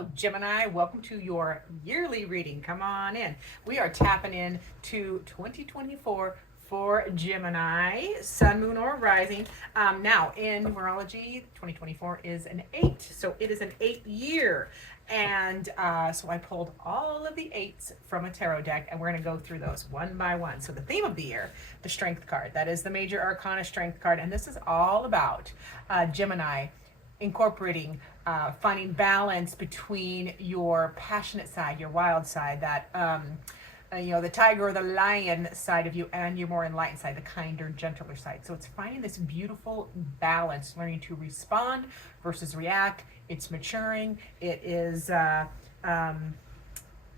Hello, Gemini. Welcome to your yearly reading. Come on in. We are tapping in to 2024 for Gemini, Sun, Moon, or Rising. Now, in numerology, 2024 is an 8, so it is an 8 year. And so I pulled all of the 8s from a tarot deck, and we're going to go through those one by one. So the theme of the year, the Strength card. That is the major arcana Strength card, and this is all about Gemini incorporating, finding balance between your passionate side, your wild side, that the tiger or the lion side of you, and your more enlightened side, the kinder, gentler side. So it's finding this beautiful balance, learning to respond versus react. It's maturing. It is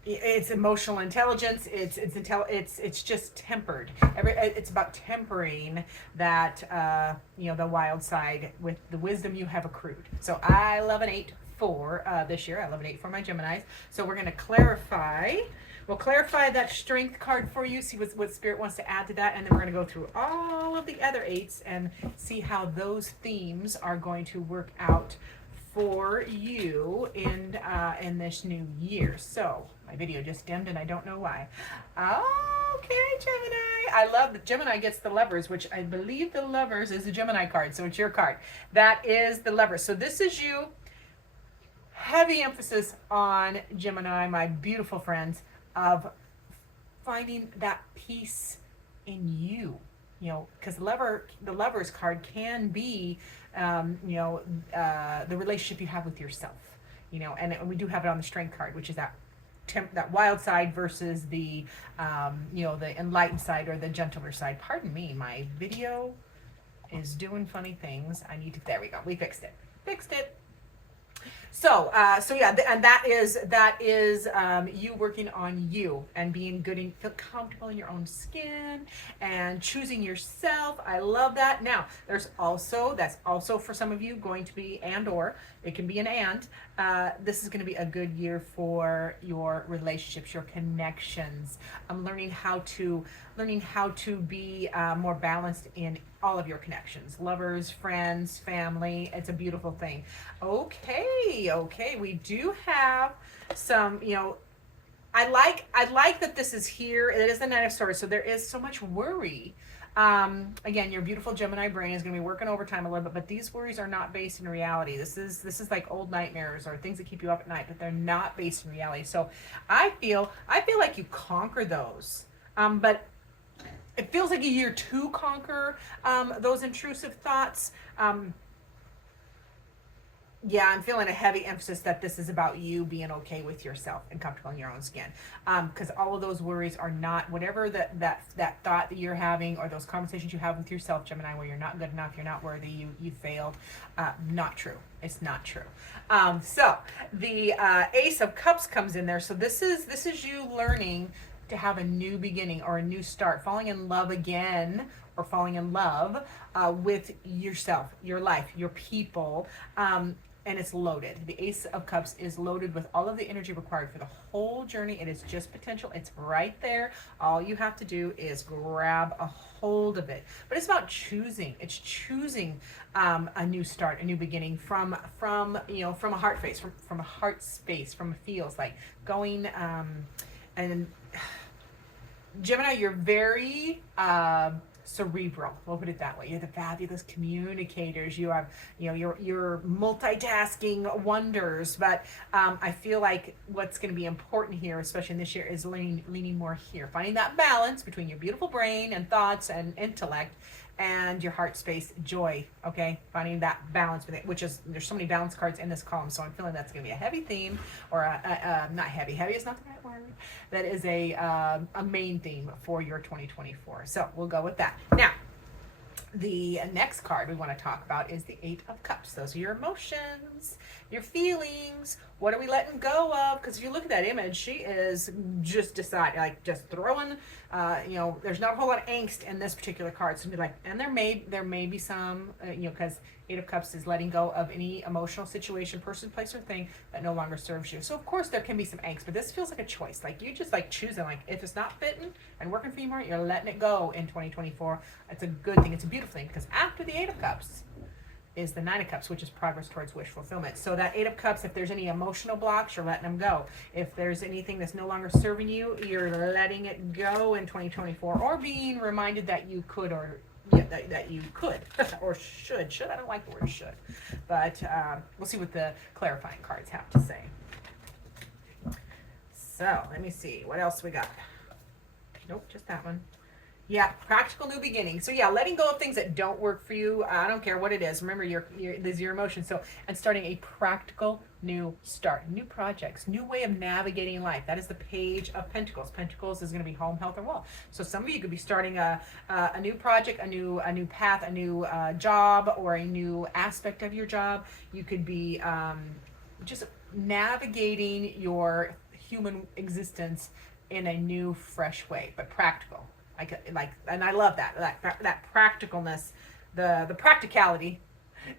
it's emotional intelligence. It's just tempered. It's about tempering that the wild side with the wisdom you have accrued. So I love an 8 for this year. I love an 8 for my Geminis. So we're going to clarify. We'll clarify that strength card for you, see what Spirit wants to add to that, and then we're going to go through all of the other 8s and see how those themes are going to work out for you in this new year. So my video just dimmed and I don't know why. Okay, Gemini. I love that Gemini gets the lovers, which I believe the lovers is the Gemini card. So it's your card. That is the lovers. So this is you. Heavy emphasis on Gemini, my beautiful friends, of finding that peace in you. Because the lovers card can be the relationship you have with yourself, and we do have it on the strength card, which is that wild side versus the the enlightened side or the gentler side. Pardon me, my video is doing funny things. There we go, we fixed it. So yeah, and that is you working on you and being good and feel comfortable in your own skin and choosing yourself. I love that. Now, that's also for some of you going to be or it can be an and. This is going to be a good year for your relationships, your connections. I'm learning how to be more balanced in all of your connections, lovers, friends, family. It's a beautiful thing. Okay, we do have some, I like that this is here. It is the Knight of Swords, so there is so much worry. Again, your beautiful Gemini brain is going to be working overtime a little bit, but these worries are not based in reality. This is like old nightmares or things that keep you up at night, but they're not based in reality. So I feel like you conquer those, but it feels like a year to conquer those intrusive thoughts. Yeah, I'm feeling a heavy emphasis that this is about you being okay with yourself and comfortable in your own skin. Because all of those worries are not, whatever that thought that you're having or those conversations you have with yourself, Gemini, where you're not good enough, you're not worthy, you failed. Not true. It's not true. So the Ace of Cups comes in there. So this is you learning to have a new beginning or a new start, falling in love again, or falling in love with yourself, your life, your people. And it's loaded. The Ace of Cups is loaded with all of the energy required for the whole journey. It is just potential. It's right there. All you have to do is grab a hold of it. But it's about choosing. It's choosing a new start, a new beginning from a heart space, from a heart space, from a feels like going and Gemini, you're very cerebral. We'll put it that way. You're the fabulous communicators. You have, you're multitasking wonders. But I feel like what's going to be important here, especially in this year, is leaning more here, finding that balance between your beautiful brain and thoughts and intellect and your heart space, joy. Okay, finding that balance with it, which is, there's so many balance cards in this column, so I'm feeling that's going to be a heavy theme, or not heavy. Heavy is not the right word. That is a main theme for your 2024. So we'll go with that. Now, the next card we want to talk about is the Eight of Cups. Those are your emotions, your feelings. What are we letting go of? Because if you look at that image, she is just just throwing, there's not a whole lot of angst in this particular card. So be like, and there may be some, because Eight of Cups is letting go of any emotional situation, person, place, or thing that no longer serves you. So of course there can be some angst, but this feels like a choice. Like you just choosing, if it's not fitting and working for you more, you're letting it go in 2024. It's a good thing. It's a beautiful thing, because after the Eight of Cups is the Nine of Cups, which is progress towards wish fulfillment. So that Eight of Cups, if there's any emotional blocks, you're letting them go. If there's anything that's no longer serving you, you're letting it go in 2024, or being reminded that you could, or yeah, that you could or should. I don't like the word should, but we'll see what the clarifying cards have to say. So let me see what else we got. Nope, just that one. Yeah, practical new beginning. So yeah, letting go of things that don't work for you. I don't care what it is. Remember, these are your emotions. So, and starting a practical new start, new projects, new way of navigating life. That is the Page of Pentacles. Pentacles is going to be home, health, and wealth. So some of you could be starting a new project, a new path, a new job, or a new aspect of your job. You could be just navigating your human existence in a new, fresh way, but practical. And I love that practicalness, the practicality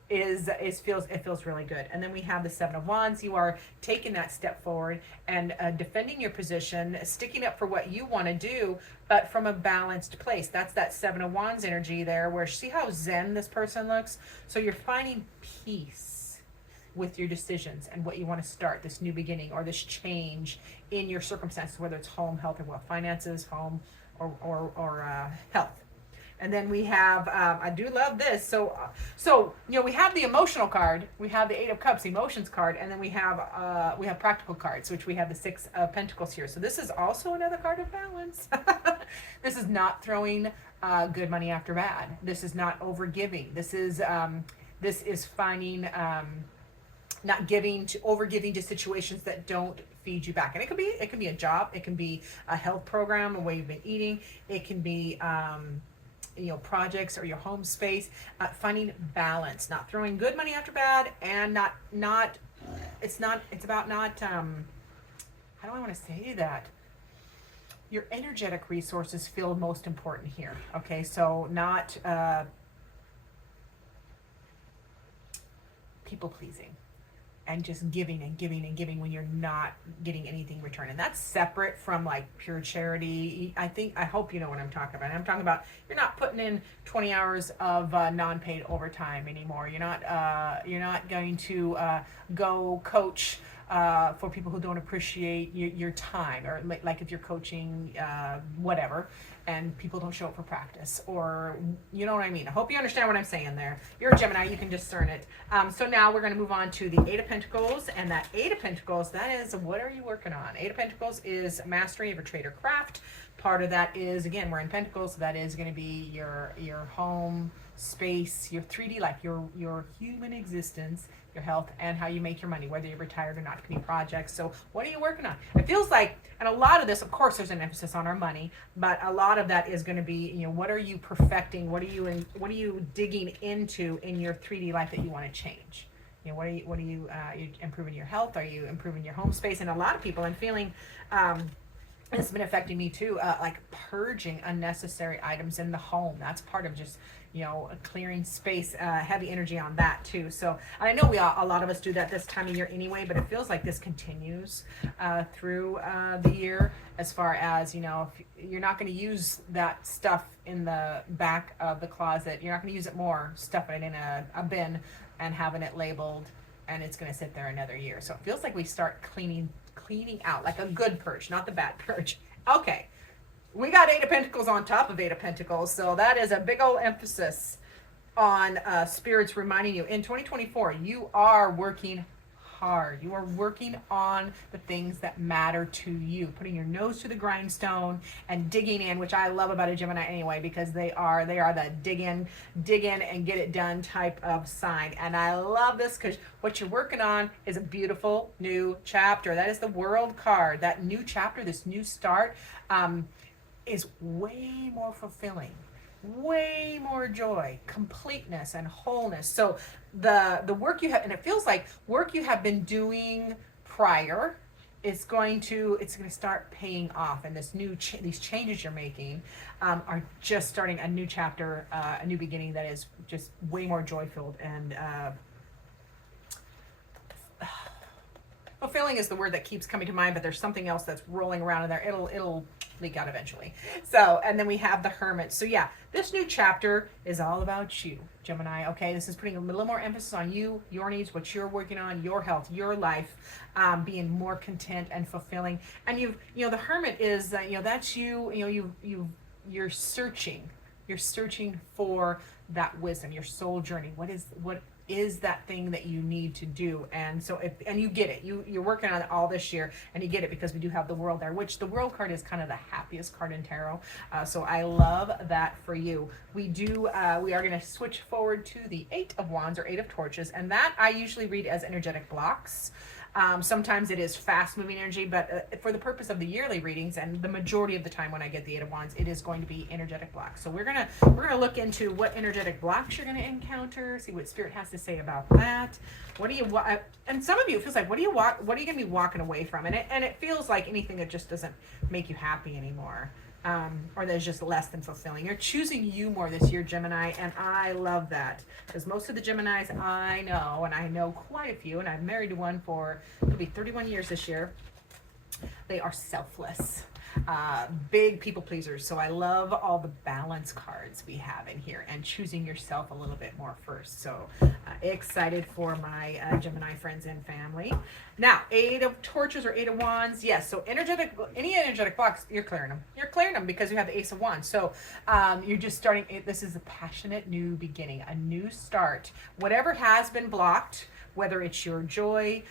feels really good. And then we have the Seven of Wands. You are taking that step forward and defending your position, sticking up for what you want to do, but from a balanced place. That's that Seven of Wands energy there, where see how zen this person looks. So you're finding peace with your decisions and what you want to start, this new beginning or this change in your circumstances, whether it's home, health, or wealth, finances, home, or health. And then we have, I do love this. So we have the emotional card, we have the Eight of Cups, emotions card, and then we have practical cards, which we have the Six of Pentacles here. So this is also another card of balance. This is not throwing good money after bad. This is not overgiving. This is finding, not overgiving to situations that don't feed you back. And it can be a job, it can be a health program, a way you've been eating, it can be projects or your home space. Finding balance, not throwing good money after bad, and it's about not how do I want to say that? Your energetic resources feel most important here. Okay, so not people pleasing and just giving and giving and giving when you're not getting anything in return. And that's separate from like pure charity. I hope you know what I'm talking about. I'm talking about you're not putting in 20 hours of non-paid overtime anymore. You're not going to go coach for people who don't appreciate your time, or like if you're coaching whatever, and people don't show up for practice, or you know what I mean. I hope you understand what I'm saying there. You're a Gemini, you can discern it. So now we're going to move on to the Eight of Pentacles, and that Eight of Pentacles, that is, what are you working on? Eight of Pentacles is mastery of a trade or craft. Part of that is, again, we're in Pentacles, so that is going to be your home space, your 3D life, your human existence, your health, and how you make your money, whether you're retired or not. It can be projects. So what are you working on? It feels like, and a lot of this, of course, there's an emphasis on our money, but a lot of that is going to be, what are you perfecting? What are you digging into in your 3D life that you want to change? What are you improving your health? Are you improving your home space? And a lot of people, I'm feeling, it's been affecting me too, like purging unnecessary items in the home. That's part of just, clearing space, heavy energy on that too. So, and I know a lot of us do that this time of year anyway, but it feels like this continues through the year, as far as, if you're not going to use that stuff in the back of the closet, you're not going to use it more, stuff it in a bin and having it labeled, and it's going to sit there another year. So it feels like we start cleaning out, like a good purge, not the bad purge. Okay. We got Eight of Pentacles on top of Eight of Pentacles, so that is a big old emphasis on spirits reminding you in 2024 you are working hard. You are working on the things that matter to you, putting your nose to the grindstone and digging in, which I love about a Gemini anyway, because they are the dig in and get it done type of sign. And I love this because what you're working on is a beautiful new chapter. That is the World card. That new chapter, this new start, is way more fulfilling, way more joy, completeness, and wholeness. So the work you have, and it feels like work you have been doing prior, it's going to start paying off, and these changes you're making are just starting a new chapter, a new beginning that is just way more joy filled, and fulfilling is the word that keeps coming to mind, but there's something else that's rolling around in there. It'll leak out eventually. So, and then we have the Hermit. So yeah, this new chapter is all about you, Gemini. Okay, this is putting a little more emphasis on you, your needs, what you're working on, your health, your life, being more content and fulfilling. And the Hermit is, that's you. You're searching. You're searching for that wisdom, your soul journey. What is that thing that you need to do? And so and you get it. You're working on it all this year, and you get it because we do have the World there, which the World card is kind of the happiest card in tarot. So I love that for you. We are going to switch forward to the Eight of Wands or Eight of Torches, and that I usually read as energetic blocks. Sometimes it is fast moving energy, but for the purpose of the yearly readings, and the majority of the time when I get the Eight of Wands, it is going to be energetic blocks. So we're gonna look into what energetic blocks you're gonna encounter, see what Spirit has to say about that. What do you want? And some of you, it feels like, what are you gonna be walking away from? And it feels like anything that just doesn't make you happy anymore. Or that's just less than fulfilling. You're choosing you more this year, Gemini, and I love that, because most of the Geminis I know, and I know quite a few, and I've married one for, it'll be 31 years this year, they are selfless. Big people pleasers. So I love all the balance cards we have in here, and choosing yourself a little bit more first. So excited for my Gemini friends and family. Now, Eight of Torches or Eight of Wands. Yes. So any energetic blocks, you're clearing them. You're clearing them because you have the Ace of Wands. So you're just starting. This is a passionate new beginning, a new start. Whatever has been blocked, whether it's your joy,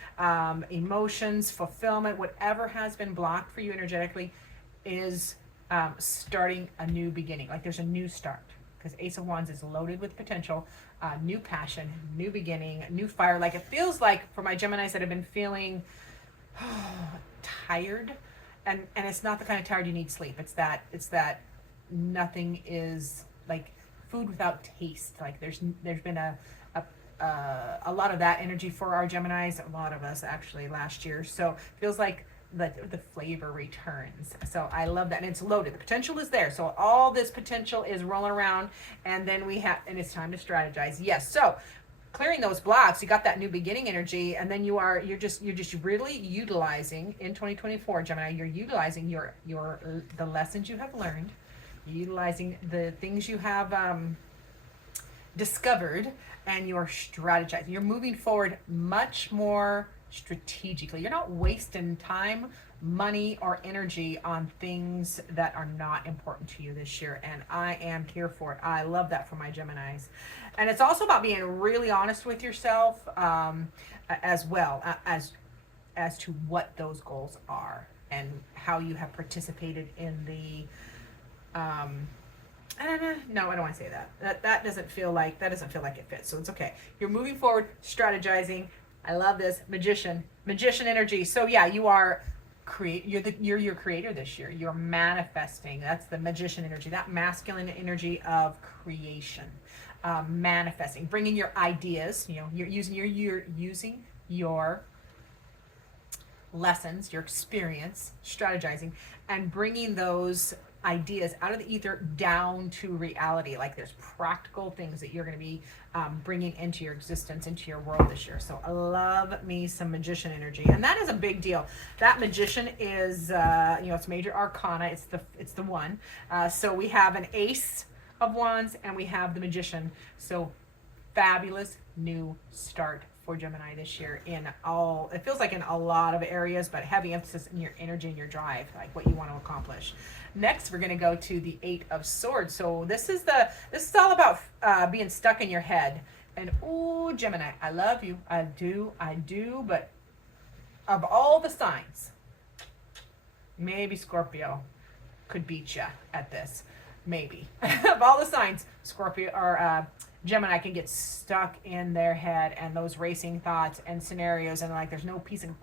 emotions, fulfillment, whatever has been blocked for you energetically, is starting a new beginning. Like there's a new start, because Ace of Wands is loaded with potential, new passion, new beginning, new fire. Like it feels like for my Geminis that have been feeling tired, and it's not the kind of tired you need sleep. It's that nothing is like food without taste. Like there's been a lot of that energy for our Geminis, a lot of us actually last year. So it feels like the flavor returns. So I love that, and it's loaded. The potential is there. So all this potential is rolling around, and then and it's time to strategize. Yes. So clearing those blocks, you got that new beginning energy, and then you're just really utilizing in 2024, Gemini. You're utilizing the lessons you have learned, utilizing the things you have discovered, and you're strategizing. You're moving forward much more strategically. You're not wasting time, money, or energy on things that are not important to you this year, and I am here for it. I love that for my Geminis. And it's also about being really honest with yourself, as well as to what those goals are and how you have participated in the no, I don't want to say that. That doesn't feel like it fits. So it's okay. You're moving forward, strategizing. I love this magician energy. So yeah, you're your creator this year. You're manifesting. That's the magician energy. That masculine energy of creation, manifesting, bringing your ideas. You're using your lessons, your experience, strategizing, and bringing those ideas out of the ether down to reality. Like there's practical things that you're going to be bringing into your existence, into your world this year. So I love me some magician energy, and that is a big deal. That magician is it's major arcana. It's the one. So we have an Ace of Wands and we have the magician. So fabulous new start for Gemini this year it feels like in a lot of areas, but heavy emphasis in your energy and your drive, like what you want to accomplish. Next, we're going to go to the Eight of Swords. So this is all about being stuck in your head. And ooh, Gemini, I love you. I do. But of all the signs, maybe Scorpio could beat you at this. Maybe. Of all the signs, Scorpio or Gemini can get stuck in their head and those racing thoughts and scenarios, and like there's no peace and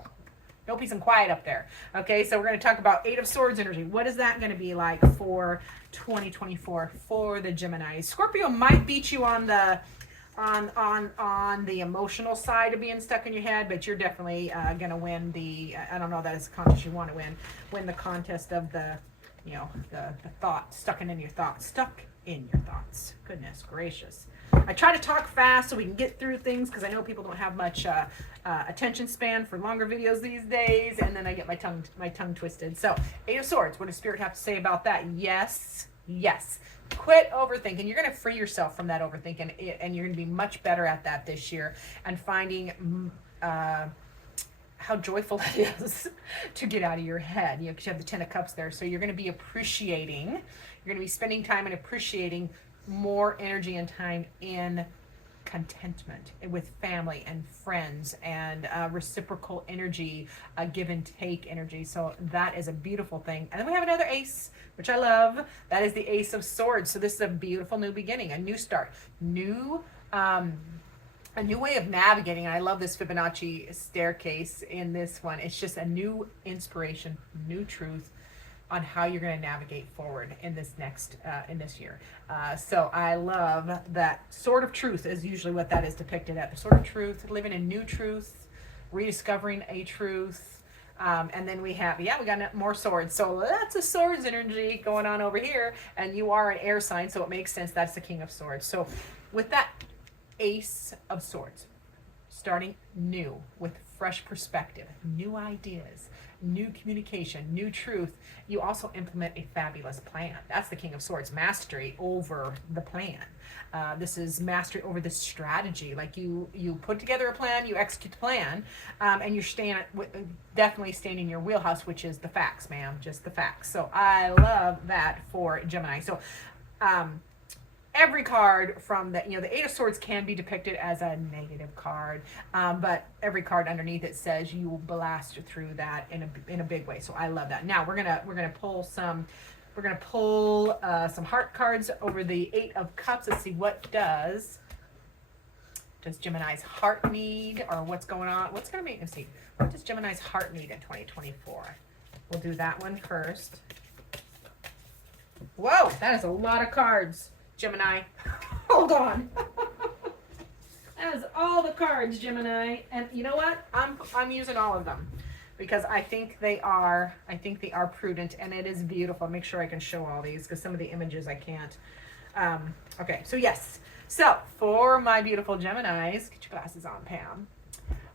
quiet up there. Okay, so we're going to talk about Eight of Swords energy. What is that going to be like for 2024 for the Gemini? Scorpio might beat you on the emotional side of being stuck in your head, but you're definitely going to win I don't know that it's a contest you want to win the contest of the thought, stuck in your thoughts. Goodness gracious. I try to talk fast so we can get through things because I know people don't have much attention span for longer videos these days, and then I get my tongue twisted. So, Eight of Swords, what does Spirit have to say about that? Yes, yes. Quit overthinking. You're going to free yourself from that overthinking, and you're going to be much better at that this year, and finding how joyful it is to get out of your head, because you have the Ten of Cups there. So you're going to be appreciating, you're going to be spending time and appreciating more energy and time in contentment with family and friends, and reciprocal energy, give and take energy. So that is a beautiful thing. And then we have another ace, which I love. That is the Ace of Swords. So this is a beautiful new beginning, a new start, a new way of navigating. And I love this Fibonacci staircase in this one. It's just a new inspiration, new truth on how you're going to navigate forward in this next in this year. So I love that. Sword of Truth is usually what that is depicted at. The Sword of Truth, living in new truth, rediscovering a truth. And then we have, we got more swords. So lots of swords energy going on over here. And you are an air sign, so it makes sense. That's the King of Swords. So with that Ace of Swords, starting new with fresh perspective, new ideas, new communication, new truth, you also implement a fabulous plan. That's the King of Swords, mastery over the plan. This is mastery over the strategy. Like you put together a plan, you execute the plan, and you're definitely staying in your wheelhouse, which is the facts, ma'am, just the facts. So I love that for Gemini. So every card from the Eight of Swords can be depicted as a negative card, but every card underneath it says you will blast through that in a big way. So I love that. Now we're gonna pull some heart cards over the Eight of Cups. Let's see, what does Gemini's heart need, or what's going on? What's gonna make? Let's see, what does Gemini's heart need in 2024? We'll do that one first. Whoa, that is a lot of cards, Gemini. Hold on. That is all the cards, Gemini. And you know what? I'm using all of them because I think they are prudent, and it is beautiful. Make sure I can show all these because some of the images I can't. Okay, so yes. So for my beautiful Geminis, get your glasses on, Pam.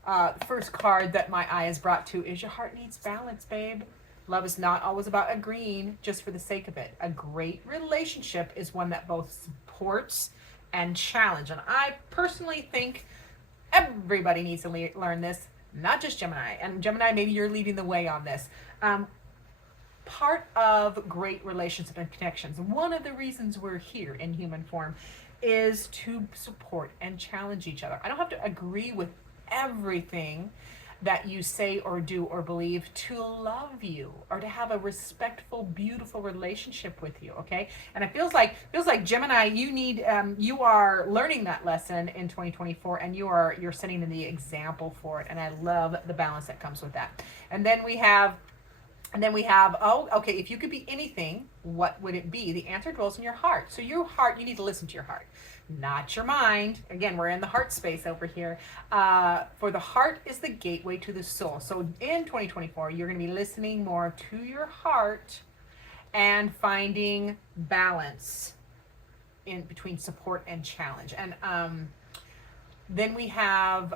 The first card that my eye is brought to is your heart needs balance, babe. Love is not always about agreeing just for the sake of it. A great relationship is one that both supports and challenges. And I personally think everybody needs to learn this, not just Gemini. And Gemini, maybe you're leading the way on this. Part of great relationships and connections, one of the reasons we're here in human form, is to support and challenge each other. I don't have to agree with everything that you say or do or believe to love you or to have a respectful, beautiful relationship with you. Okay, and it feels like Gemini, you are learning that lesson in 2024, and you're setting the example for it. And I love the balance that comes with that. And then we have, oh, okay, if you could be anything, what would it be? The answer dwells in your heart. So your heart, you need to listen to your heart, not your mind. Again, we're in the heart space over here. For the heart is the gateway to the soul. So in 2024, you're going to be listening more to your heart and finding balance in between support and challenge. And then we have,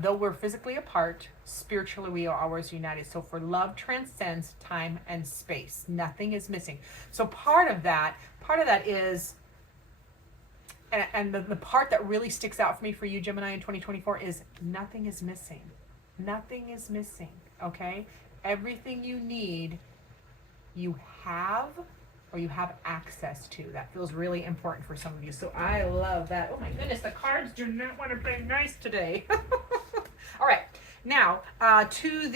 though we're physically apart, spiritually we are always united. So for love transcends time and space. Nothing is missing. So part of that is, and the part that really sticks out for me for you, Gemini, in 2024 is nothing is missing. Nothing is missing, okay? Everything you need, you have, or you have access to. That feels really important for some of you. So I love that. Oh my goodness, the cards do not want to play nice today. All right, now to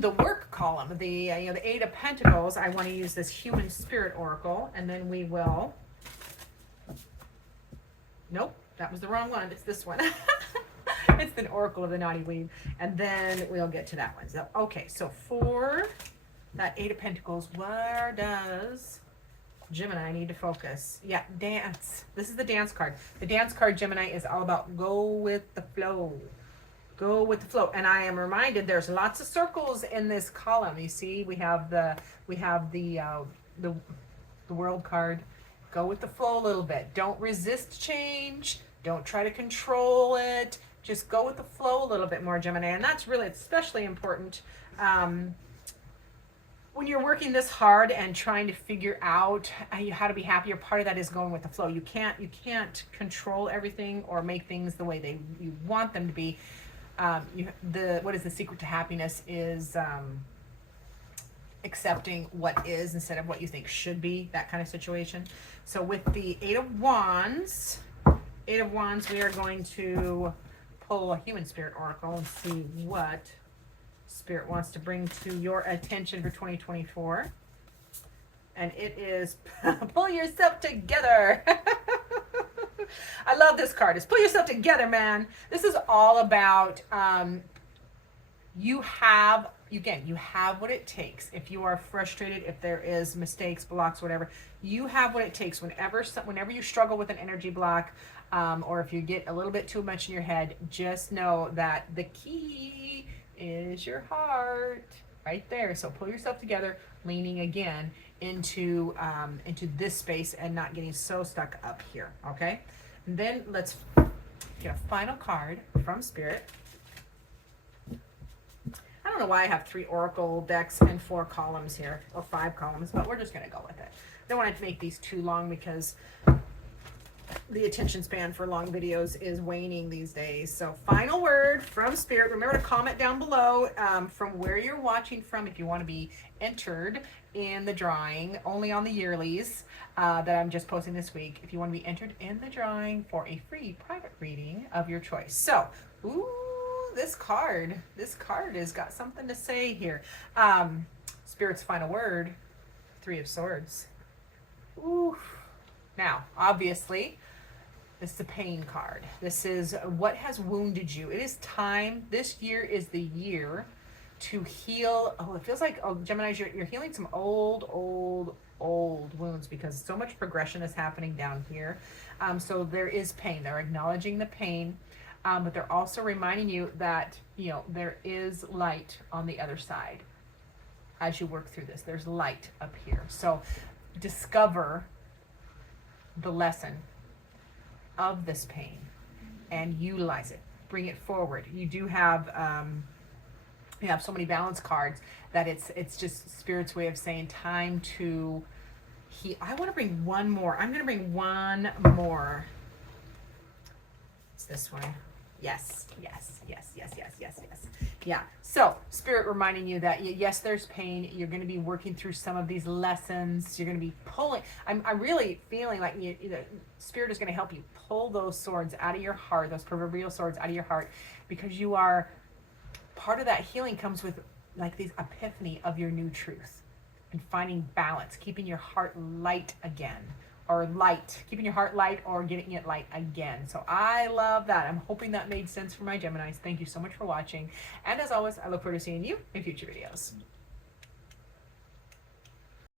the work column, the Eight of Pentacles. I want to use this Human Spirit Oracle, and then we will. Nope, that was the wrong one. It's this one. It's the Oracle of the Naughty Weave, and then we'll get to that one. So okay, so for that Eight of Pentacles, where does Gemini need to focus? Yeah, dance. This is the dance card. The dance card, Gemini, is all about go with the flow. Go with the flow. And I am reminded there's lots of circles in this column. You see, we have the World card, Go with the flow a little bit. Don't resist change. Don't try to control it. Just go with the flow a little bit more, Gemini. And that's really especially important when you're working this hard and trying to figure out how to be happier. Part of that is going with the flow. You can't control everything or make things the way you want them to be. What is the secret to happiness is accepting what is instead of what you think should be, that kind of situation. So with the Eight of Wands, we are going to pull a Human Spirit Oracle and see what Spirit wants to bring to your attention for 2024. And it is pull yourself together. I love this card. It's pull yourself together, man. This is all about you have what it takes. If you are frustrated, if there is mistakes, blocks, whatever, you have what it takes. Whenever you struggle with an energy block, or if you get a little bit too much in your head, just know that the key is your heart right there. So pull yourself together, leaning again into this space and not getting so stuck up here. Okay. And then let's get a final card from Spirit. I don't know why I have 3 oracle decks and 4 columns here, or 5 columns, but we're just going to go with it. I don't want to make these too long because the attention span for long videos is waning these days. So final word from Spirit. Remember to comment down below from where you're watching from if you want to be entered in the drawing, only on the yearlies that I'm just posting this week. If you want to be entered in the drawing for a free private reading of your choice. So, this card has got something to say here. Spirit's final word, 3 of Swords. Ooh. Now, obviously, this is a pain card. This is what has wounded you. It is time. This year is the year to heal. Oh, it feels like, Geminis, you're healing some old wounds because so much progression is happening down here. So there is pain. They're acknowledging the pain. But they're also reminding you that, there is light on the other side as you work through this. There's light up here. So discover the lesson of this pain and utilize it. Bring it forward. You do have, so many balance cards that it's just Spirit's way of saying time to heal. I want to bring one more. I'm going to bring one more. It's this one. Yes. Yeah. So Spirit reminding you that yes, there's pain. You're going to be working through some of these lessons. You're going to be pulling. I'm really feeling like Spirit is going to help you pull those swords out of your heart, those proverbial swords out of your heart, because you are part of that healing comes with like this epiphany of your new truth and finding balance, keeping your heart light again. Or light, keeping your heart light or getting it light again. So I love that. I'm hoping that made sense for my Geminis. Thank you so much for watching. And as always, I look forward to seeing you in future videos.